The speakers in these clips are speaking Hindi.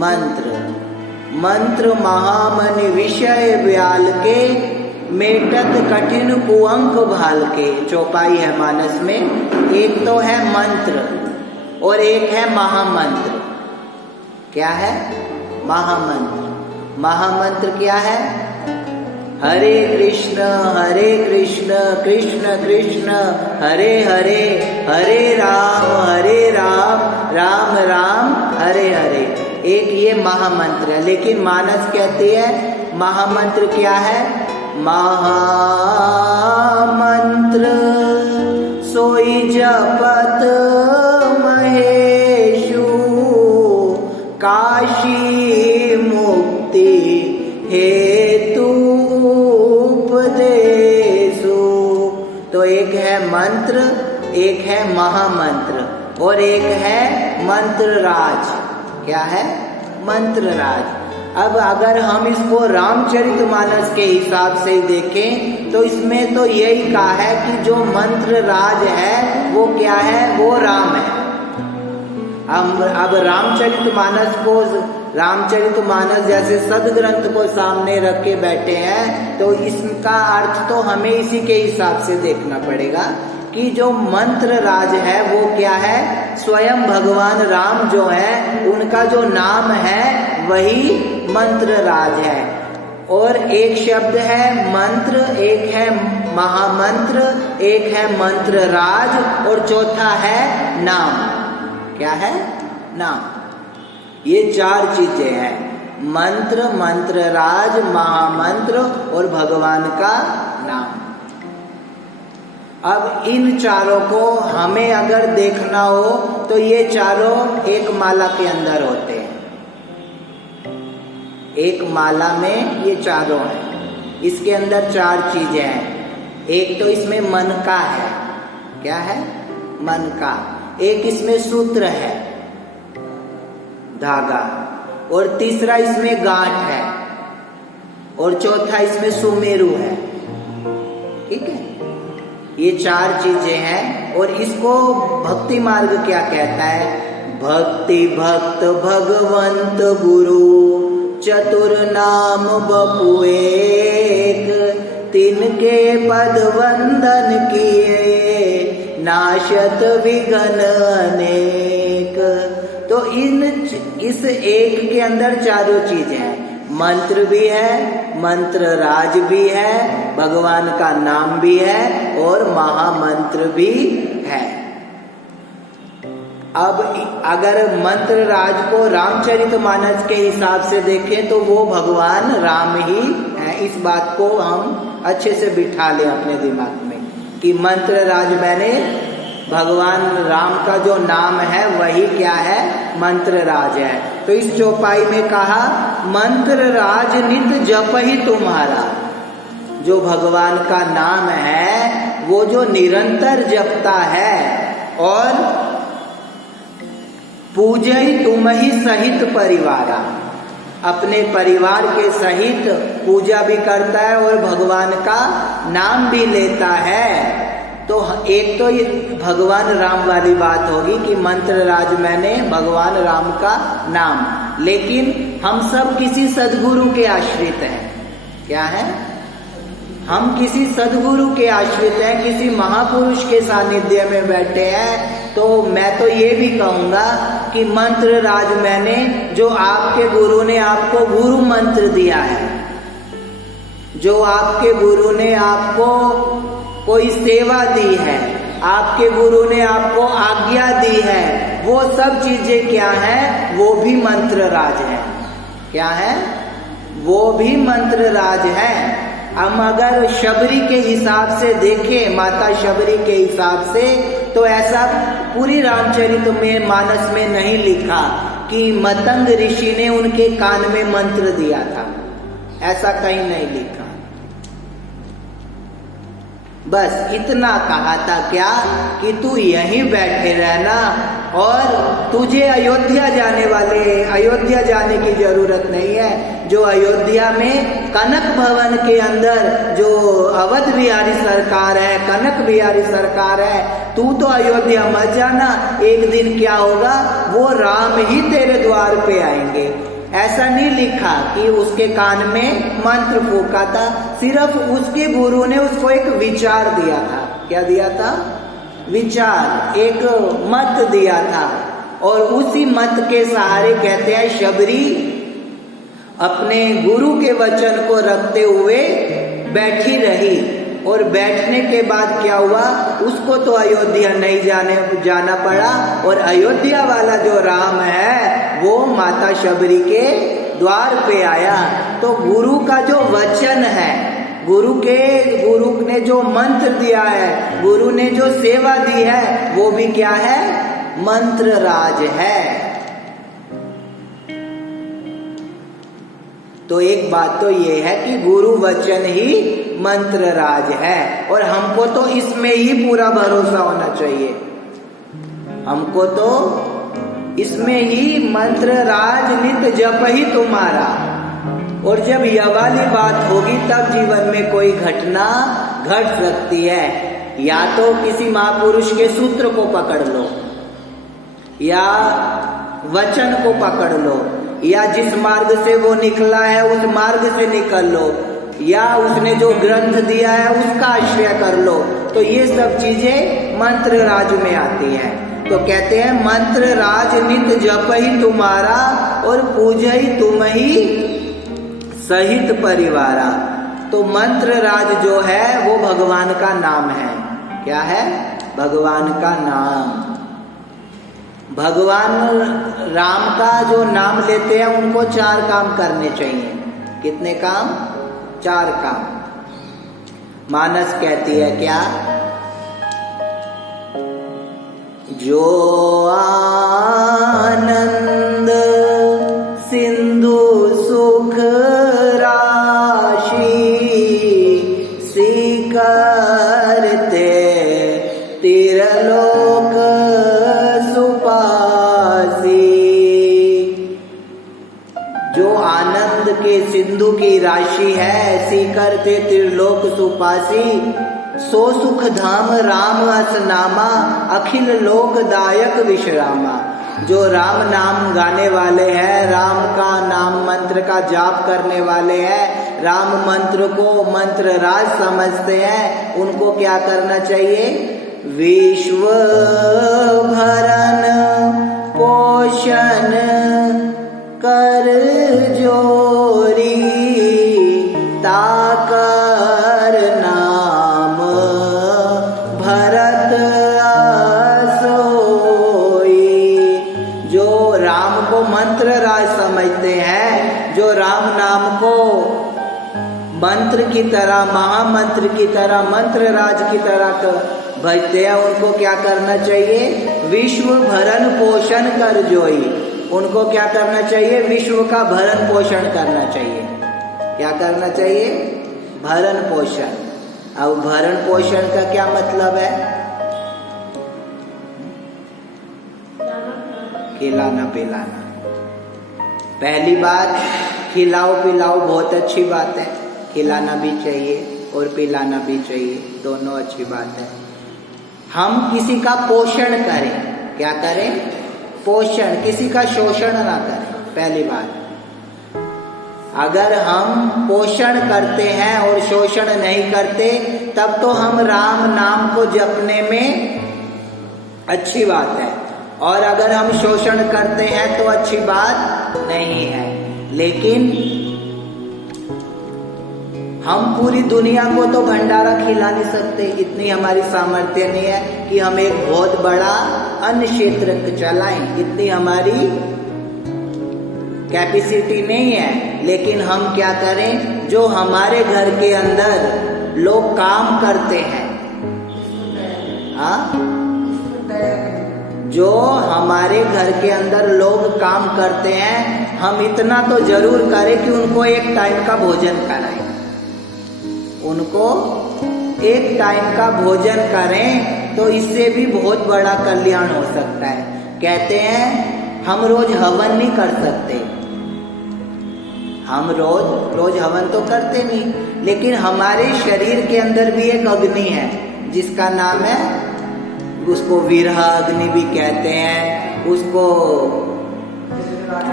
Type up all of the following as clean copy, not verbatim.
मंत्र। मंत्र महामनि विषय व्याल के, मेटत कठिन कुअंक भाल के। चौपाई है मानस में। एक तो है मंत्र और एक है महामंत्र। क्या है? महामंत्र। महामंत्र क्या है? हरे कृष्ण कृष्ण कृष्ण हरे हरे, हरे राम राम राम हरे हरे। एक ये महामंत्र है। लेकिन मानस कहती है महामंत्र क्या है? महामंत्र सोई जपत महेशु, काशी मुक्ति हेतु उपदेशु। तो एक है मंत्र, एक है महामंत्र और एक है मंत्र राज। क्या है? मंत्र राज। अब अगर हम इसको रामचरितमानस के हिसाब से देखें तो इसमें तो यही कहा है कि जो मंत्र राज है वो क्या है? वो राम है। अब रामचरितमानस जैसे सदग्रंथ को सामने रख के बैठे हैं तो इसका अर्थ तो हमें इसी के हिसाब से देखना पड़ेगा कि जो मंत्र राज है वो क्या है? स्वयं भगवान राम जो है उनका जो नाम है वही मंत्र राज है। और एक शब्द है मंत्र, एक है महामंत्र, एक है मंत्र राज और चौथा है नाम। क्या है? नाम। ये चार चीजें हैं, मंत्र, मंत्र राज, महामंत्र और भगवान का नाम। अब इन चारों को हमें अगर देखना हो तो ये चारों एक माला के अंदर होते हैं। एक माला में ये चारों हैं। इसके अंदर चार चीजें हैं। एक तो इसमें मन का है। क्या है? मन का। एक इसमें सूत्र है, धागा, और तीसरा इसमें गांठ है और चौथा इसमें सुमेरु है। ठीक है? ये चार चीजें हैं। और इसको भक्ति मार्ग क्या कहता है? भक्ति भक्त भगवंत गुरु चतुर नाम बपु एक, तिनके पद वंदन किए नाशत विघन अनेक। तो इस एक के अंदर चारों चीजें हैं। मंत्र भी है, मंत्र राज भी है, भगवान का नाम भी है और महामंत्र भी है। अब अगर मंत्र राज को रामचरितमानस के हिसाब से देखें तो वो भगवान राम ही है। इस बात को हम अच्छे से बिठा लें अपने दिमाग में कि मंत्र राज मैंने भगवान राम का जो नाम है वही क्या है? मंत्र राज है। तो इस चौपाई में कहा मंत्र राज नित जप ही तुम्हारा। जो भगवान का नाम है वो जो निरंतर जपता है और पूजई तुम ही सहित परिवारा, अपने परिवार के सहित पूजा भी करता है और भगवान का नाम भी लेता है। तो एक तो ये भगवान राम वाली बात होगी कि मंत्र राज मैंने भगवान राम का नाम। लेकिन हम सब किसी सद्गुरु के आश्रित हैं। क्या है? हम किसी सद्गुरु के आश्रित हैं, किसी महापुरुष के सानिध्य में बैठे हैं। तो मैं तो ये भी कहूंगा कि मंत्र राज मैंने जो आपके गुरु ने आपको गुरु मंत्र दिया है, जो आपके गुरु ने आपको कोई सेवा दी है, आपके गुरु ने आपको आज्ञा दी है, वो सब चीजें क्या है? वो भी मंत्र राज है। क्या है? वो भी मंत्र राज है। हम अगर शबरी के हिसाब से देखें, माता शबरी के हिसाब से, तो ऐसा पूरी रामचरित में मानस में नहीं लिखा कि मतंग ऋषि ने उनके कान में मंत्र दिया था। ऐसा कहीं नहीं लिखा। बस इतना कहा था क्या कि तू यहीं बैठे रहना, और तुझे अयोध्या जाने की जरूरत नहीं है। जो अयोध्या में कनक भवन के अंदर जो अवध बिहारी सरकार है, कनक बिहारी सरकार है, तू तो अयोध्या मत जाना। एक दिन क्या होगा, वो राम ही तेरे द्वार पे आएंगे। ऐसा नहीं लिखा कि उसके कान में मंत्र फूका था, सिर्फ उसके गुरु ने उसको एक विचार दिया था। क्या दिया था? विचार, एक मत दिया था। और उसी मत के सहारे कहते हैं शबरी अपने गुरु के वचन को रखते हुए बैठी रही। और बैठने के बाद क्या हुआ, उसको तो अयोध्या नहीं जाना पड़ा। और अयोध्या वाला जो राम है वो माता शबरी के द्वार पे आया। तो गुरु का जो वचन है, गुरु ने जो मंत्र दिया है, गुरु ने जो सेवा दी है, वो भी क्या है? मंत्र राज है। तो एक बात तो ये है कि गुरु वचन ही मंत्र राज है। और हमको तो इसमें ही पूरा भरोसा होना चाहिए। हमको तो इसमें ही मंत्र राज नित जप ही तुम्हारा। और जब यह वाली बात होगी तब जीवन में कोई घटना घट सकती है। या तो किसी महापुरुष के सूत्र को पकड़ लो, या वचन को पकड़ लो, या जिस मार्ग से वो निकला है उस मार्ग से निकल लो, या उसने जो ग्रंथ दिया है उसका आश्रय कर लो। तो ये सब चीजें मंत्र राज में आती हैं। तो कहते हैं मंत्र राज नित जप ही तुम्हारा और पूजई तुम ही सहित परिवारा। तो मंत्र राज जो है वो भगवान का नाम है। क्या है? भगवान का नाम। भगवान राम का जो नाम लेते हैं उनको 4 काम करने चाहिए। कितने काम? 4 काम। मानस कहती है क्या? जो आनंद सिंधु सुख राशि स्वीकारते तिरलोक सुपासी। जो आनंद के सिंधु की राशि है, स्वीकारते त्रिलोक सुपासी। सो सुख धाम राम असनामा अखिल लोकदायक विश्रामा। जो राम नाम गाने वाले हैं, राम का नाम मंत्र का जाप करने वाले हैं, राम मंत्र को मंत्र राज समझते हैं, उनको क्या करना चाहिए? विश्व भरण पोषण कर जोरी ताकर नाम भरत सोई। जो राम को मंत्र राज समझते हैं, जो राम नाम को मंत्र की तरह, महामंत्र की तरह, मंत्र राज की तरह भजते हैं, उनको क्या करना चाहिए? विश्व भरण पोषण कर जोई। उनको क्या करना चाहिए? विश्व का भरण पोषण करना चाहिए। क्या करना चाहिए? भरण पोषण। अब भरण पोषण का क्या मतलब है? खिलाना पिलाना। पहली बात, खिलाओ पिलाओ बहुत अच्छी बात है, खिलाना भी चाहिए और पिलाना भी चाहिए, दोनों अच्छी बात है। हम किसी का पोषण करें। क्या करें? पोषण, किसी का शोषण ना करें। पहली बात, अगर हम पोषण करते हैं और शोषण नहीं करते तब तो हम राम नाम को जपने में अच्छी बात है, और अगर हम शोषण करते हैं तो अच्छी बात नहीं है। लेकिन हम पूरी दुनिया को तो भंडारा खिला नहीं सकते, इतनी हमारी सामर्थ्य नहीं है कि हम एक बहुत बड़ा अन्न क्षेत्र चलाएं, इतनी हमारी कैपेसिटी नहीं है। लेकिन हम क्या करें? जो हमारे घर के अंदर लोग काम करते हैं, जो हमारे घर के अंदर लोग काम करते हैं, हम इतना तो जरूर करें कि उनको एक टाइम का भोजन कराएं, उनको एक टाइम का भोजन करें, तो इससे भी बहुत बड़ा कल्याण हो सकता है। कहते हैं हम रोज हवन नहीं कर सकते, हम रोज हवन तो करते नहीं, लेकिन हमारे शरीर के अंदर भी एक अग्नि है जिसका नाम है, उसको विरहा अग्नि भी कहते हैं, उसको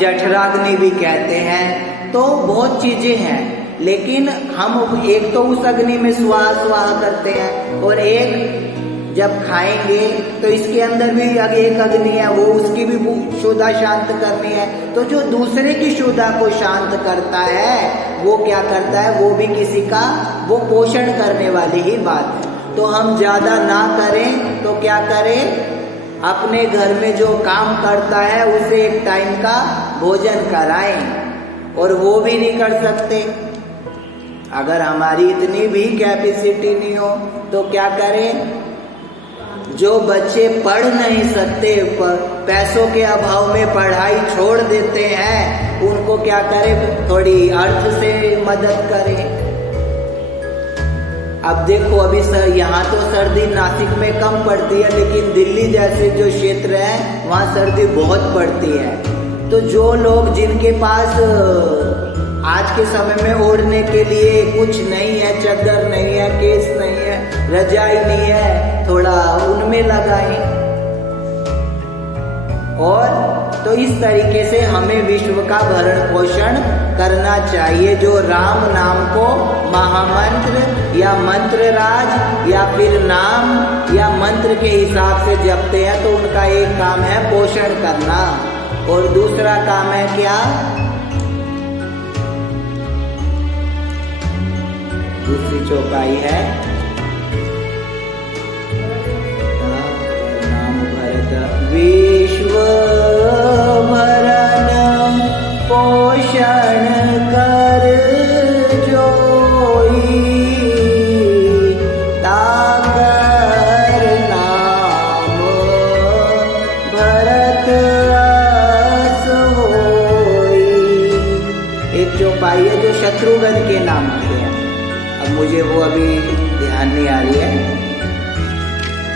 जठराग्नि भी कहते हैं। तो बहुत चीजें हैं, लेकिन हम एक तो उस अग्नि में स्वाहा स्वाहा करते हैं, और एक जब खाएंगे तो इसके अंदर भी एक अग्नि है, वो उसकी भी क्षुधा शांत करनी है। तो जो दूसरे की क्षुधा को शांत करता है वो क्या करता है, वो भी किसी का वो पोषण करने वाली ही बात है। तो हम ज्यादा ना करें तो क्या करें, अपने घर में जो काम करता है उसे एक टाइम का भोजन कराएं, और वो भी नहीं कर सकते। अगर हमारी इतनी भी कैपेसिटी नहीं हो तो क्या करें, जो बच्चे पढ़ नहीं सकते, पैसों के अभाव में पढ़ाई छोड़ देते हैं, उनको क्या करें, थोड़ी अर्थ से मदद करें। अब देखो अभी यहाँ तो सर्दी नासिक में कम पड़ती है, लेकिन दिल्ली जैसे जो क्षेत्र है वहाँ सर्दी बहुत पड़ती है। तो जो लोग जिनके पास आज के समय में ओढ़ने के लिए कुछ नहीं है, चादर नहीं है, केस नहीं है, रजाई नहीं है, थोड़ा उनमें लगाएं। और तो इस तरीके से हमें विश्व का भरण पोषण करना चाहिए। जो राम नाम को महामंत्र या मंत्र राज या फिर नाम या मंत्र के हिसाब से जपते हैं, तो उनका एक काम है पोषण करना, और दूसरा काम है क्या, दूसरी चौपाई है नाम भरत विश्व भरण पोषण कर जोई, ताकर नाम भरत अस होई। एक चौपाई है जो शत्रुघ्न के नाम की है, अब मुझे वो अभी ध्यान नहीं आ रही है।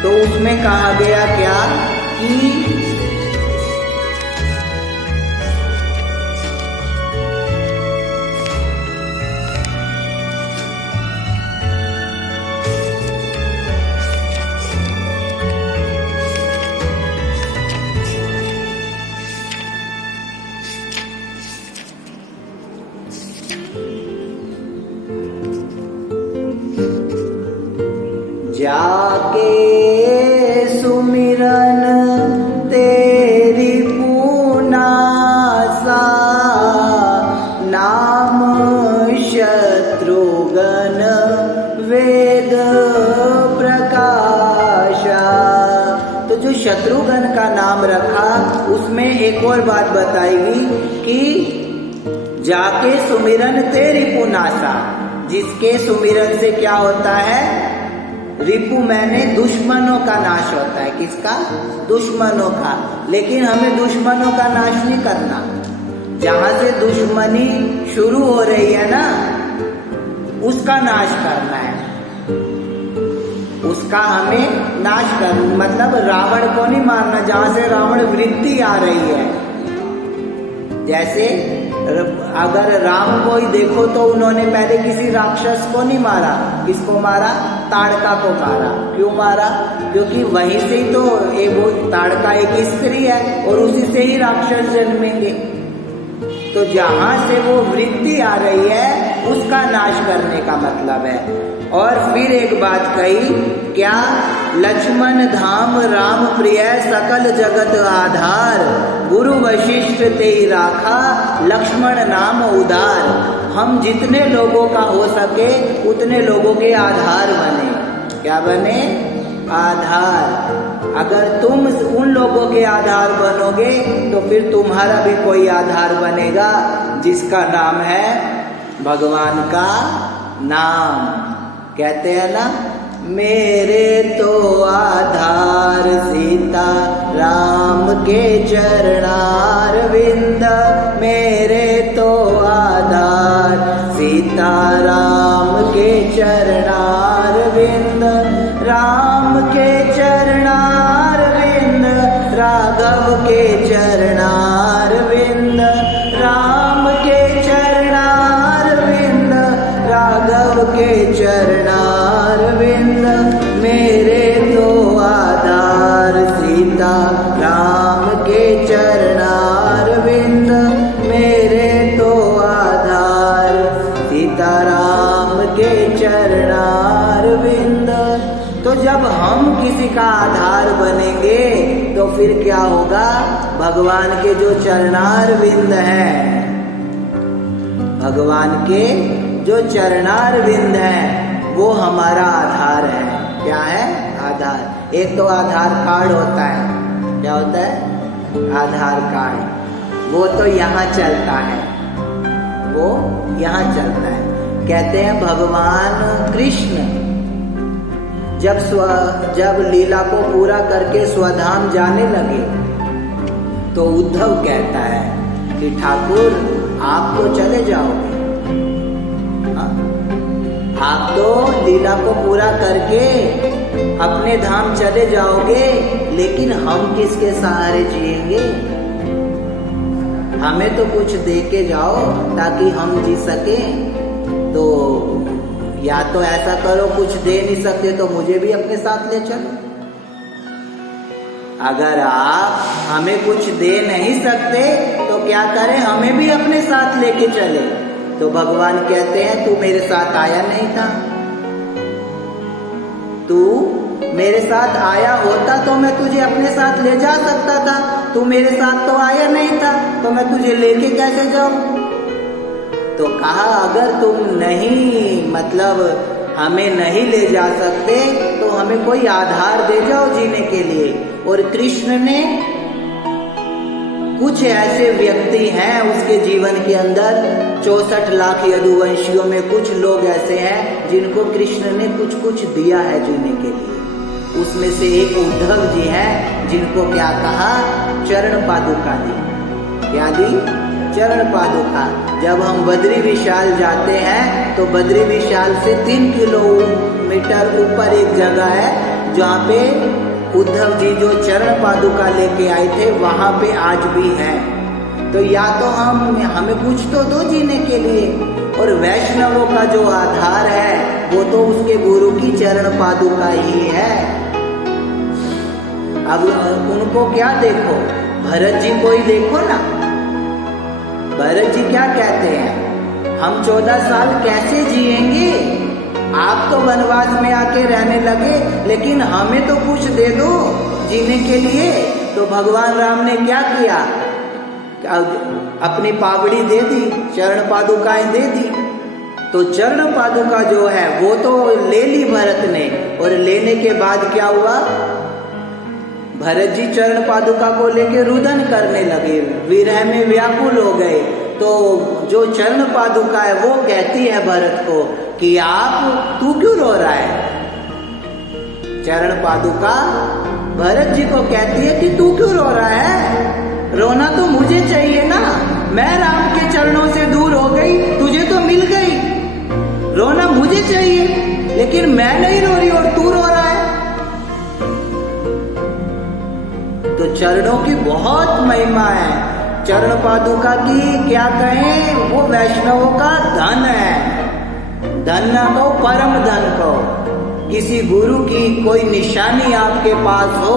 तो उसमें कहा गया क्या कि जाके सुमिरन तेरी पुनासा, नाम शत्रुघ्न वेद प्रकाशा। तो जो शत्रुघ्न का नाम रखा उसमें एक और बात बताएगी कि जाके सुमिरन तेरी पुनासा, जिसके सुमिरन से क्या होता है, रिपु मैंने दुश्मनों का नाश होता है। किसका, दुश्मनों का। लेकिन हमें दुश्मनों का नाश नहीं करना, जहां से दुश्मनी शुरू हो रही है ना उसका नाश करना है, उसका हमें नाश करना, मतलब रावण को नहीं मारना, जहां से रावण वृत्ति आ रही है। जैसे अगर राम को ही देखो तो उन्होंने पहले किसी राक्षस को नहीं मारा, किसको मारा, ताड़का को मारा। क्यों मारा, क्योंकि वहीं से ही तो वो ताड़का एक स्त्री है और उसी से ही राक्षस जन्मेंगे। तो जहां से वो वृत्ति आ रही है उसका नाश करने का मतलब है। और फिर एक बात कही क्या, लक्ष्मण धाम राम प्रिय सकल जगत आधार, गुरु वशिष्ठ ते राखा लक्ष्मण नाम उदार। हम जितने लोगों का हो सके उतने लोगों के आधार बने। क्या बने, आधार। अगर तुम उन लोगों के आधार बनोगे तो फिर तुम्हारा भी कोई आधार बनेगा, जिसका नाम है भगवान का नाम। कहते हैं ना, मेरे तो आधार सीता राम के चरणार विंद, मेरे तो आधार सीता राम के चरणार विंद, राम के चरणार विंद राघव किसी का आधार बनेंगे तो फिर क्या होगा? भगवान के जो चरणार विंद है, भगवान के जो चरणार विंद है वो हमारा आधार है। क्या है? आधार। एक तो आधार कार्ड होता है। क्या होता है? आधार कार्ड। वो तो यहाँ चलता है, वो यहाँ चलता है। कहते हैं भगवान कृष्ण जब लीला को पूरा करके स्वधाम जाने लगे तो उद्धव कहता है कि ठाकुर आप तो चले जाओगे, हाँ? आप तो लीला को पूरा करके अपने धाम चले जाओगे, लेकिन हम किसके सहारे जिएंगे? हमें तो कुछ दे के जाओ ताकि हम जी सके। तो या तो ऐसा करो, कुछ दे नहीं सकते तो मुझे भी अपने साथ ले चलो। अगर आप हमें कुछ दे नहीं सकते तो क्या करें? हमें भी अपने साथ लेके चले। तो भगवान कहते हैं तू मेरे साथ आया नहीं था, तू मेरे साथ आया होता तो मैं तुझे अपने साथ ले जा सकता था। तू मेरे साथ तो आया नहीं था तो मैं तुझे लेके कैसे जाऊं? तो कहा अगर तुम नहीं मतलब हमें नहीं ले जा सकते तो हमें कोई आधार दे जाओ जीने के लिए। और कृष्ण ने कुछ ऐसे व्यक्ति हैं उसके जीवन के अंदर, 64 लाख यदुवंशियों में कुछ लोग ऐसे हैं जिनको कृष्ण ने कुछ कुछ दिया है जीने के लिए। उसमें से एक उद्धव जी हैं जिनको क्या कहा? चरण पादुका दी। क्या दी? चरण पादुका। जब हम बद्री विशाल जाते हैं तो बद्री विशाल से 3 किलोमीटर ऊपर एक जगह है जहाँ पे उद्धव जी जो चरण पादुका लेके आए थे वहां पे आज भी है। तो या तो हमें कुछ तो दो जीने के लिए। और वैष्णवों का जो आधार है वो तो उसके गुरु की चरण पादुका ही है। अब उनको क्या देखो, भरत जी को ही देखो ना। भरत जी क्या कहते हैं? हम 14 साल कैसे जिएंगे? आप तो वनवास में आके रहने लगे, लेकिन हमें तो कुछ दे दो जीने के लिए। तो भगवान राम ने क्या किया? अपनी पावड़ी दे दी, चरण पादुकाएं दे दी। तो चरण पादुका जो है वो तो ले ली भरत ने, और लेने के बाद क्या हुआ? भरत जी चरण पादुका को लेके रुदन करने लगे, विरह में व्याकुल हो गए। तो जो चरण पादुका है वो कहती है भरत को कि तू क्यों रो रहा है? चरण पादुका भरत जी को कहती है कि तू क्यों रो रहा है? रोना तो मुझे चाहिए ना, मैं राम के चरणों से दूर हो गई, तुझे तो मिल गई। रोना मुझे चाहिए, लेकिन मैं नहीं रो रही और तू रो रहा है। तो चरणों की बहुत महिमा है। चरण पादुका की क्या कहें, वो वैष्णवों का धन है। धन ना कहो, परम धन कहो। किसी गुरु की कोई निशानी आपके पास हो,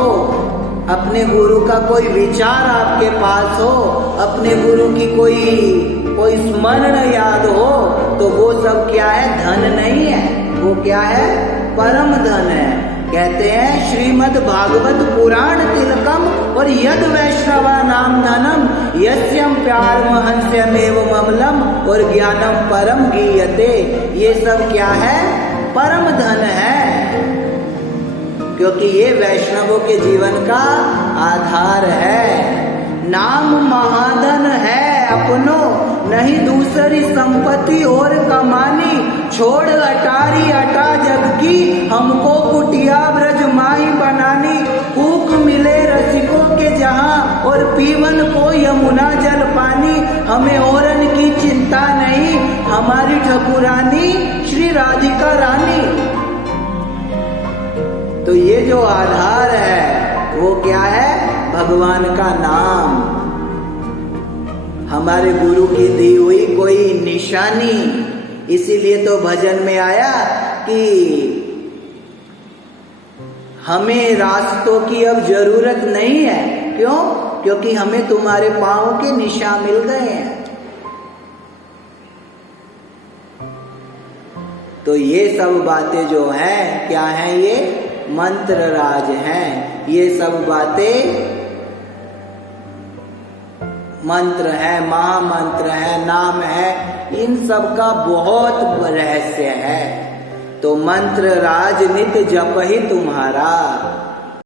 अपने गुरु का कोई विचार आपके पास हो, अपने गुरु की कोई स्मरण याद हो, तो वो सब क्या है? धन नहीं है, वो क्या है? परम धन है। कहते हैं श्रीमद् भागवत पुराण तिलकम और यद वैष्णवा नाम धनम यस्यम प्यार महंस्यमेव ममलम और ज्ञानम परम गीयते। ये सब क्या है? परम धन है, क्योंकि ये वैष्णवों के जीवन का आधार है। नाम महाधन है अपनो, नहीं दूसरी संपत्ति और कमानी। छोड़ अटारी अटा जग की, हमको कुटिया ब्रज माही बनानी। फूक मिले रसिकों के जहां और पीवन को यमुना जल पानी। हमें औरन की चिंता नहीं, हमारी ठकुरानी श्री राधिका रानी। तो ये जो आधार है वो क्या है? भगवान का नाम, हमारे गुरु की दी हुई कोई निशानी। इसीलिए तो भजन में आया कि हमें रास्तों की अब जरूरत नहीं है। क्यों? क्योंकि हमें तुम्हारे पांवों के निशान मिल गए हैं। तो ये सब बातें जो हैं क्या हैं? ये मंत्र राज हैं। ये सब बातें मंत्र है, महामंत्र है, नाम है, इन सब का बहुत रहस्य है। तो मंत्र राज नित जप ही तुम्हारा।